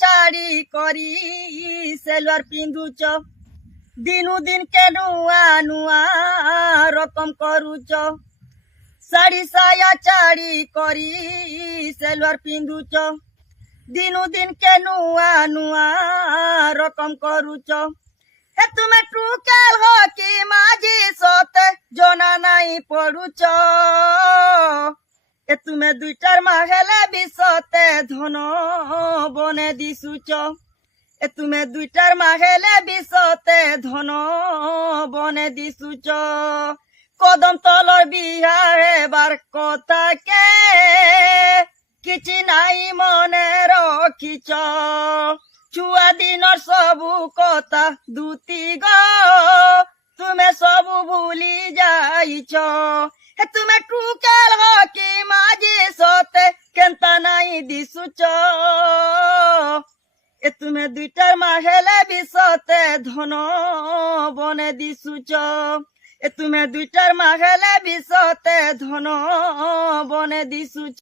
চাড়ি করি সেলুয়ার পিন্ধুছ দিনু দিন কে নুয়া নুয়া রকম করুছ শাড়ি সায়া চাড়ি করি সেলুয়ার পিন্ধুছ দিনু দিন কে নুয়া নুয়া রকম করুছ হে তুমি টুকেল হো কি মাঝি সতে জনা নাই পড়ুছ এ তুমি দুইটার মাহেলে বিশতে ধন বনে দিছুছ এ তুমি দুইটার মাহেলে বিশতে ধন বনে দিছুছ কদম তলর বিহা হেবার কথা কে কিছু নাই মনে রখিছ ছুয়া দিনর সবু কথা দুতি গো তুমি সবু ভুলি যাইছ হে তুমি টুকেল হকি মাঝি সতে কেনতা নাই দিছুছ এ তুমি দুইটার মাহেলে বিশতে ধন বনে দিছুছ এ তুমি দুইটার মাহেলে বিশতে ধন বনে দিছুছ।